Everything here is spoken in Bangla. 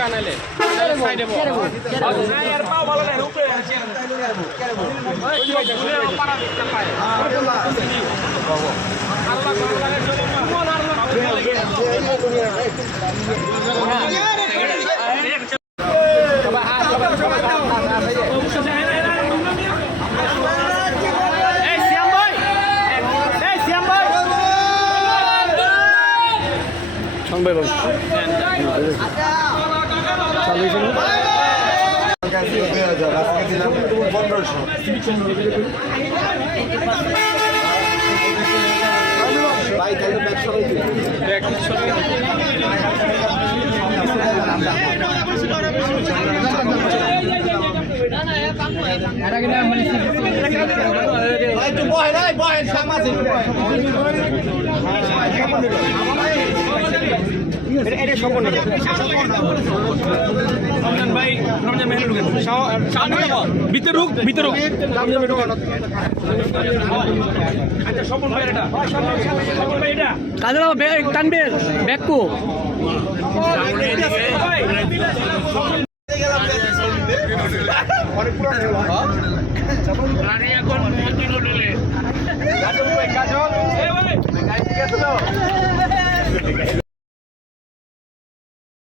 টাকা নাইলে সাইডে বল না এর পাও ভালো না উপরে আছে ওই ঘুরে পাড়া দিতে পায় আল্লাহ ভাই আজকে দিলাম 1500 ভাই তাহলে ব্যাগ টানবে ব্যাগকু অনেক পুরো